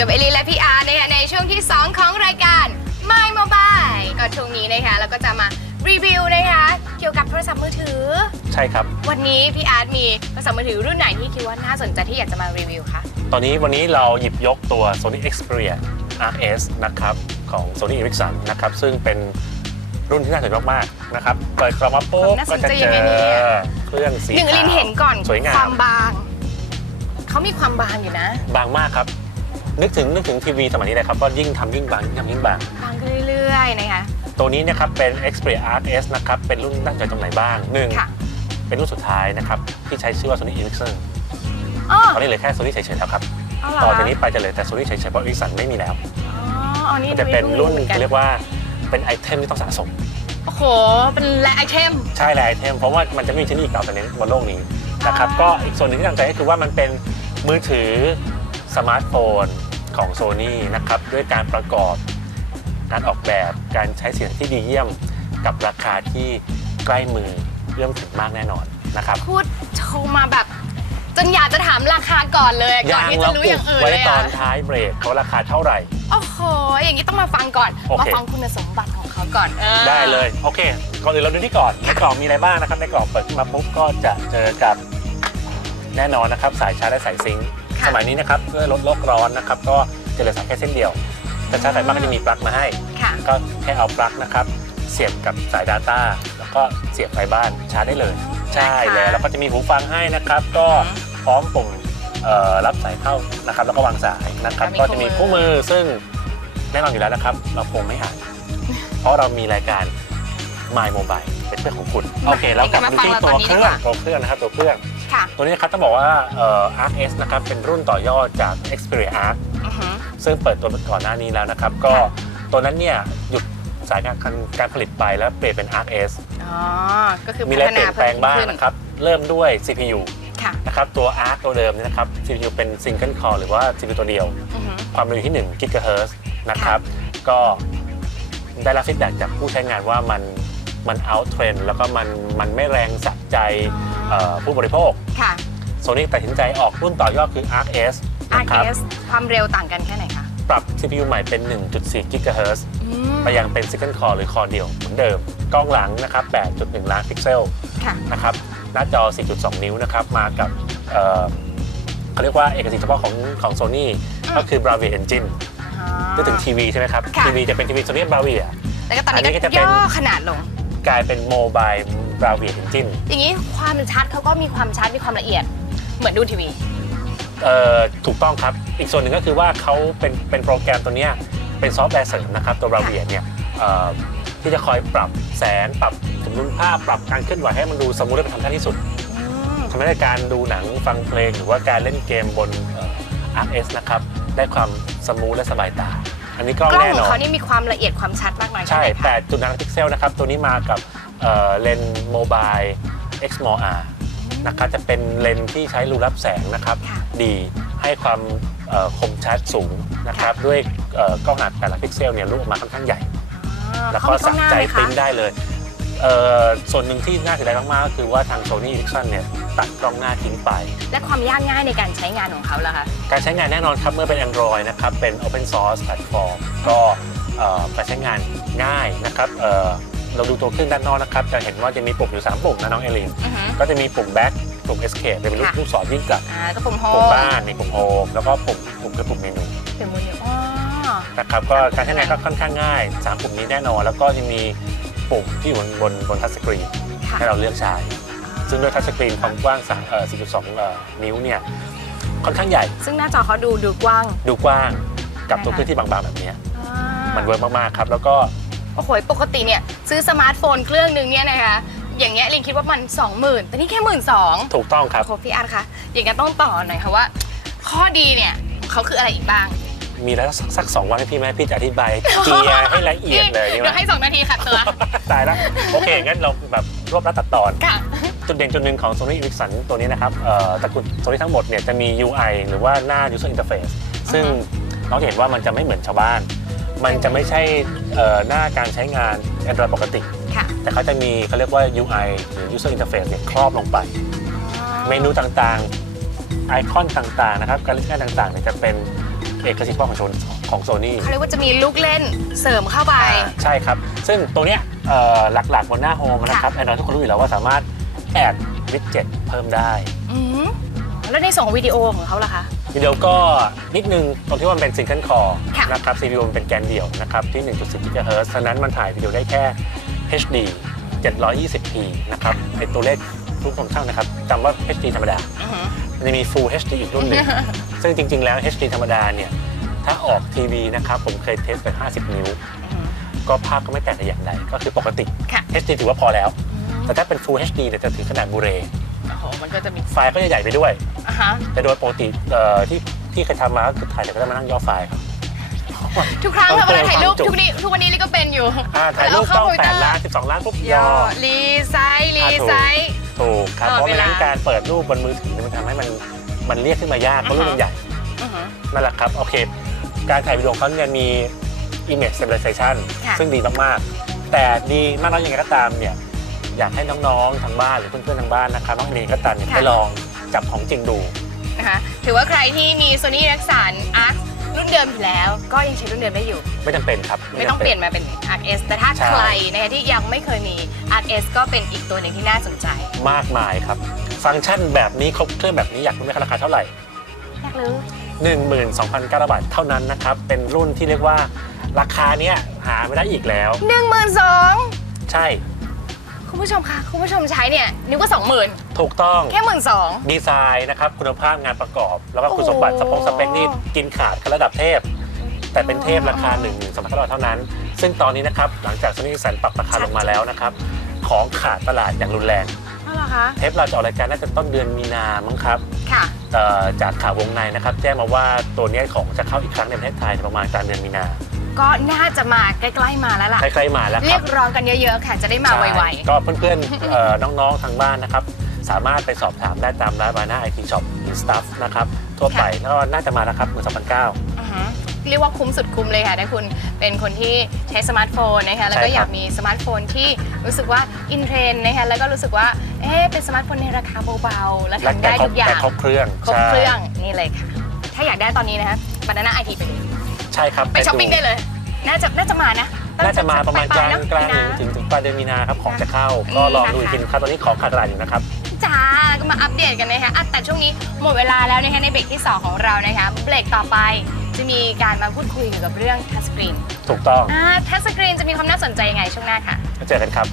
กับเอลินและพี่อาร์นะคะในช่วงที่ 2 ของรายการ My Mobile ก็ช่วงนี้นะคะเราก็จะมารีวิวนะคะเกี่ยวกับโทรศัพท์มือถือ ใช่ครับ วันนี้พี่อาร์ตมีโทรศัพท์มือถือรุ่นไหนที่คิดว่าน่าสนใจที่อยากจะมารีวิวคะ ตอนนี้วันนี้เราหยิบยกตัว Sony Xperia RS นะครับของ Sony Ericsson นะครับซึ่งเป็นรุ่นที่น่าสนใจมากๆนะครับเปิดกล่องมาปุ๊บน่าสก็นจะใจเจยังไงอเนี่ยเครื่องสีหนึ่งอลินขาวเห็นก่อนสวยงาความมบาง เขามีความบางอยู่นะ บางมากครับ นึกถึงนึกถึงทีวีสมัยนี้เลยครับว่ายิ่งทำยิ่งบางยิ่งทำยิ่งบาง บางขึ้นเรื่อยๆนะคะตัวนี้นะครับเป็น Xperia RS นะครับเป็นรุ่นน่าสนใจตรงไหนบ้างหนึ่งค่ะเป็นรุ่นสุดท้ายนะครับที่ใช้ชื่อว่า Sony Ericsson อ๋อตอนนี้เหลือแค่ Sony เฉยๆแล้วครับเอาเหรอต่อจากนี้ไปจะเหลือแต่ Sony เฉยๆเพราะ Ericsson ไม่มีแล้วอ๋ออันนี้มันจะเป็นรุ่นหมือกัเรียกว่าเป็นไอเทมที่ต้องสะสม โอ้โห เป็นแลไอเทม ใช่แหละไอเทมเพราะว่ามันจะไม่มีชิ้นอีกต่อไปในบนโลกนี้นะครับอ่าก็อีกส่วนหนึ่งที่น่าสนใจก็คือว่ามันเป็นมือถือสมาร์ทโฟน ของ Sony นะครับด้วยการประกอบการออกแบบการใช้เสียงที่ดีเยี่ยมกับราคาที่ใกล้มือเอื้อมถึงมากแน่นอนนะครับพูดโชว์มาแบบจนอยากจะถามราคาก่อนเลยก่อนยางที่เราจะรู้อุอย่างบอื่นไว้เลยตออะนท้ายเบรกเขาราคาเท่าไหร่โอ้โหอย่างนี้ต้องมาฟังก่อนโอเคมาฟังคุณสมบัติของเขาก่อนออได้เลยโอเค ก่อนอื่นเราดูที่ก่อนในกล่องมีอะไรบ้างนะครับในกล่องเปิดขึ้นมาปุ๊บก็จะเจอกับแน่นอนนะครับสายชาร์จและสายซิงค์ค่ะ สมัยนี้นะครับเพื่อลดโลกร้อนนะครับก็จะเหลือสายแค่เส้นเดียว แต่ชาร์จไฟมากก็จะมีปลั๊กมาให้ ค่ะ ก็แค่เอาปลั๊กนะครับ เสียบกับสาย Data แล้วก็เสียบไฟบ้านชาร์จได้เลย ใช่แล้วแล้วก็จะมีหูฟังให้นะครับ ก็พร้อมปุ่มเอ่อรับสายเข้านะครับ แล้วก็วางสายนะครับ แล้วมีก็จะมีคู่คู่มืมืออ ซึ่งแน่นอนอยู่แล้วนะครับ เราคงไม่อ่านเพราะเรามีรายการ My Mobile เป็นเพื่อนของคุณ โอเค แล้วกลับมาดูที่ตัวเครื่องตัวเครื่องนะครับตัวเครื่อง ค่ะ ตัวนี้นะครับต้องบอกว่าเอ่อ Arc S นะครับเป็นรุ่นต่อยอดจาก Xperia Arc อือหือซึ่งเปิดตัวก่อนหน้านี้แล้วนะครับ ก็ค่ะ ตัวนั้นเนี่ยหยุดสายงานการการผลิตไปแล้วเปลี่ยนเป็น Arc S อ๋อ ก็คือมีพัอะไรฒเปนาลี่ยนแปลงบ้างเพิ่มขึ้นนะครับเริ่มด้วย CPU ค่ะ นะครับตัว Arc ตัวเดิมเนี่ยนะครับ CPU เป็น Single Core หรือว่า CPU ตัวเดียว อือหือความเร็วอยู่ที่1 GHz นะครับ ก็ได้รับฟีดแบ็กจากผู้ใช้งานว่ามันมัน out trend แล้วก็มันมันไม่แรงสะใจ เอ่อผู้บริโภคค่ะ โซนี่ตัดสินใจออกรุ่นต่อยอดคือ Arc S นะครับ RS ความเร็วต่างกันแค่ไหนคะปรับ CPU ใหม่เป็น 1.4 GHz อืมไปยังเป็น Single Core หรือ Core เดียวเหมือนเดิม กล้องหลังนะครับ 8.1 ล้านพิกเซล ค่ะ นะครับหน้าจอ 4.2 นิ้วนะครับ มากับเอ่อเขาเรียกว่าเอกสิทธิ์เฉพาะของของ Sony อืม ก็คือ Bravia Engine อ๋อนึกถึงทีวีใช่ไหมครับ ค่ะ ทีวีจะเป็นทีวี Sony Bravia แล้วก็ตอนอันนี้นี้ก็ก็จะเป็น ย่อขนาดลง กลายเป็น Mobile Bravia Engine อย่างนี้ความชัดเขาก็มีความชัดมีความละเอียดเหมือนดูทีวี เอ่อถูกต้องครับ อีกส่วนหนึ่งก็คือว่าเขาเป็นเป็นโปรแกรมตัวเนี้ยเป็นซอฟต์แวร์เสริมนะครับ ตัว Bravia เนี่ยเอ่อที่จะคอยปรับแสงปรับสมดุลภาพปรับการเคลื่อนไหวให้มันดูสมูทและเป็นธรรมชาติที่สุดอืมทำให้การดูหนังฟังเพลงหรือว่าการเล่นเกมบนเอ่อ RS นะครับ ได้ความสมูทและสบายตา อันนี้กล้องกล้องแน่ขนองอน เขานี่มีความละเอียดความชัดมากน้อยแค่ใช่ ไหนคะ8.1พิกเซลนะครับ ตัวนี้มากับเอ่อเลนส์โมบาย X m o R นะครับจะเป็นเลนส์ที่ใช้รูรับแสงนะครับ ค่ะ ดีให้ความเอ่อคมชัดสูงนะครับ ด้วยเอ่อกล้องขนาด8ล้านพิกเซลเนี่ยรูปออกมาค่อนข้างใหญ่ อ๋อแล้วก็เขาสะมีกล้องหน้าใจไหมปริ้คะนได้เลยเอ่อ ส่วนหนึ่งที่น่าเสียดายมากๆก็คือว่าทาง Sony Ericsson เนี่ยตัดกล้องหน้าทิ้งไป และความยากง่ายในการใช้งานของเขาล่ะคะการใช้งานแน่นอนครับเมื่อเป็น Android นะครับ เป็น Open Source Platform ก็เอ่อการใช้งานง่ายนะครับเอ่อเราดูตัวเครื่องด้านนอกนะครับ จะเห็นว่าจะมีปุ่มอยู่ 3 ปุ่มนะน้องเอลินอือหือก็จะมีปุ่ม Back ปุ่ม Escape เป็นรูปค่ะลูกศรวิ่งกลับอ่าก็ปุ่มโฮปุ่มมบ้านมีปุ่ม Home แล้วก็ปุ่มปุ่มคือปุ่มเมนูเป็นมือถืออ๋อนะครับก็การใช้งานก็ค่อนข้างง่าย 3 ปุ่มนี้แน่นอน แล้วก็จะมี ปุ่มที่อยู่บนบนบนทัชสกรีนค่ะ ให้เราเลือกใช้ ซึ่งด้วยทัชสกรีนความกว้างสามเอ่อ4.2เอ่อนิ้วเนี่ยค่อนข้างใหญ่ซึ่งหน้าจอเขาดูดูกว้าง ดูกว้างกับตัวนะคะเครื่องที่บางๆแบบเนี้ยอ่ามันเวิร์กมากๆครับแล้วก็ โอ้โหปกติเนี่ย ซื้อสมาร์ทโฟนเครื่องหนึงเนี่ยนะคะ อย่างเงี้ยลินคิดว่ามัน 20,000 แต่นี่แค่หมื่นสองถูกต้องครับ โอ้โหพี่อาร์ตคะอย่างนั้นต้องต่อหน่อยค่ะว่า ข้อดีเนี่ยของเขาคืออะไรอีกบ้าง มีแล้วสักสักสองวันให้พี่ไหมพี่จะอธิบายเคลียร์ให้ละเอียดเลยดีไหมเดี๋ยวให้สองนาทีค่ะตัว ตายแล้วโอเค งั้นเราแบบรวบรัดตัดตอน ค่ะ จุดเด่นจุดหนึ่งของ Sony Ericsson ตัวนี้นะครับเอ่อตระกูล Sony ทั้งหมดเนี่ยจะมี UI หรือว่าหน้า User Interface ซึ่งอือฮึน้องจะเห็นว่ามันจะไม่เหมือนชาวบ้าน มันจะไม่ใช่เอ่อหน้าการใช้งาน Android ปกติ ค่ะแต่เขาจะมีเขาเรียกว่า UI หรือ User Interface เนี่ยครอบลงไป เมนูต่างๆ ไอคอนต่างๆ นะครับ การเล่นงานต่างๆเนี่ยจะเป็น เอกสิทธิ์ของโซนของโซนี่เขาเรียกว่าจะมีลูกเล่นเสริมเข้าไป ใช่ครับ ซึ่งตรงเนี้ยเอ่อหลักๆบนหน้าโฮมนะครับแอนดรอยทุกคนรู้อยู่แล้วว่าสามารถแอดวิดเจ็ตเพิ่มได้อืมแล้วในส่วนของวิดีโอของเขาล่ะคะวิดีโอก็นิดนึงตรงที่ว่ามันเป็นซิงเกิลคอร์ค่ะนะครับ CPU มันเป็นแกนเดี่ยวนะครับที่ 1.10 GHz ฉะนั้นมันถ่ายวิดีโอได้แค่ HD 720p นะครับไอตัวเลข ทุกคนช่างนะครับจำว่า HD ธรรมดา อือหือ มันจะมี Full HD อีกรุ่นหนึ่ง ซึ่งจริง ๆ แล้ว HD ธรรมดาเนี่ย ถ้าออกทีวีนะครับ ผมเคยเทสไป 50 นิ้ว อือหือก็ภาพก็ไม่แตกแต่อย่างใด ก็คือปกติ ค่ะ HD ถือว่าพอแล้ว แต่ถ้าเป็น Full HD เนี่ยจะถึงขนาดบูเรโอ้โหมันก็จะมีไฟล์ก็จะใหญ่ไปด้วย อะฮะแต่โดยปกติเอ่อที่ที่เคยทำมาก็คือถ่ายแต่ก็จะมานั่งย่อไฟล์ครับ ทุกครั้งต้องค่ะเวลาถ่ายรูปเติมความจุ ทุกนี้ทุกวันนี้ลิก็เป็นอยู่อ่าถ่ายรูปเเข้ต้องคมพิวเตอ8ล้าน12 ล้านปุ๊บย่ย่ออรีไซส์รีอ่าถูกไซส์ ถูกครับตลอดเพราะไม่งั้นเวลา การเปิดรูปบนมือถือเนี่ยมันทำให้มันมันเรียกขึ้นมายากเพราะรูปมันใหญ่ อือหือนั่นแหละครับ โอเค การถ่ายวิดีโอของเขาเนี่ยมี image stabilization ค่ะ ซึ่งดีมาก ๆ แต่ดีมากน้อยยังไงก็ตามเนี่ยอยากให้น้องๆทางบ้านหรือเพื่อนๆทางบ้านนะครับน้องเองก็ตามเนี่ยค่ะไปลองจับของจริงดู นะคะถือว่าใครที่มี Sony Ericsson Arc รุ่นเดิมอยู่แล้ว ก็ยังใช้รุ่นเดิมได้อยู่ ไม่จำเป็นครับไม่ต้องจำเปลี่ยนมาเป็น Arc S แต่ถ้าใช่ใครนะคะที่ยังไม่เคยมี Arc S ก็เป็นอีกตัวหนึ่งที่น่าสนใจ มากมายครับ ฟังก์ชันแบบนี้ครบเครื่องแบบนี้อยากรู้ไหมครับราคาเท่าไหร่ อยากรู้12,900บาทเท่านั้นนะครับ เป็นรุ่นที่เรียกว่าราคาเนี้ยหาไม่ได้อีกแล้ว หนึ่งหมื่นสอง ใช่ คุณผู้ชมคะคุณผู้ชมใช้เนี่ยนึกว่าสองหมื่นถูกต้องแค่หมื่นสอง ดีไซน์นะครับคุณภาพงานประกอบ แล้วก็คุณโอ้ สมบัติสปงสเปคนี่กินขาดกันระดับเทพ แต่เป็นเทพราคา1นึ่งหมื่นสองพันเท่านั้น ซึ่งตอนนี้นะครับหลังจากซ o นี่สันปรับราคาลงมาแล้วนะครับ ของขาดตลาดอย่างรุนแรง นั่นเหรอคะเทปเราจะออกรายการน่าจะต้นเดือนมีนามั้งครับค่ะเอ่อจากข่าววงในนะครับ แจ้งมาว่าตัวเนี้ยของจะเข้าอีกครั้งในประเทศไทยประมาณกลางเดือนมีนา ก็น่าจะมาใกล้ๆมาแล้วล่ะ ใกล้ๆมาแล้วคเรีรัยบกร้องกันเยอะๆค่ะจะได้มาไวใช่ก็เพื่อนๆเอ่อน้องๆทางบ้านนะครับ สามารถไปสอบถามได้ตามร้านบานาไอทีช็อปหรือสตาฟนะครับ ทั่วไปแล้วก็น่าจะมาแล้วครับมือสองพันเก้าๆอือฮึเรียกว่าคุ้มสุดคุ้มเลยค่ะถ้าคุณเป็นคนที่ใช้สมาร์ทโฟนนะคะแล้วก็ใช่ครับ อยากมีสมาร์ทโฟนที่รู้สึกว่าอินเทรนด์นะคะแล้วก็รู้สึกว่าเอ๊ะเป็นสมาร์ทโฟนในราคาเบาๆ และและทำแต่ได้ครทุบกอย่าแต่งครบเครื่องครบใช่ เครื่องนี่เลยค่ะ ถ้าอยากได้ตอนนี้นะคะบานาน่าไอทีไปดู ใช่ครับไปช้อปปิ้งได้เลย น่าจะน่าจะมานะน่าจะมาประมาณกลางปๆเนอะกลางมีนาถึงถึงปลายเดือนมีนาครับของจะเข้าอืมก็ลองดูนะคะอีกทีนะครับตอนนี้ของขาดตลาดอยู่นะครับจ้าก็มาอัปเดตกันนะคะอะแต่ช่วงนี้หมดเวลาแล้วนะคะในเบรกที่ 2 ของเรานะคะเบรกต่อไปจะมีการมาพูดคุยเกี่ยวกับเรื่องทัชสกรีนถูกต้องอ่าทัชสกรีนจะมีความน่าสนใจยังไงช่วงหน้าค่ะเจอกันครับ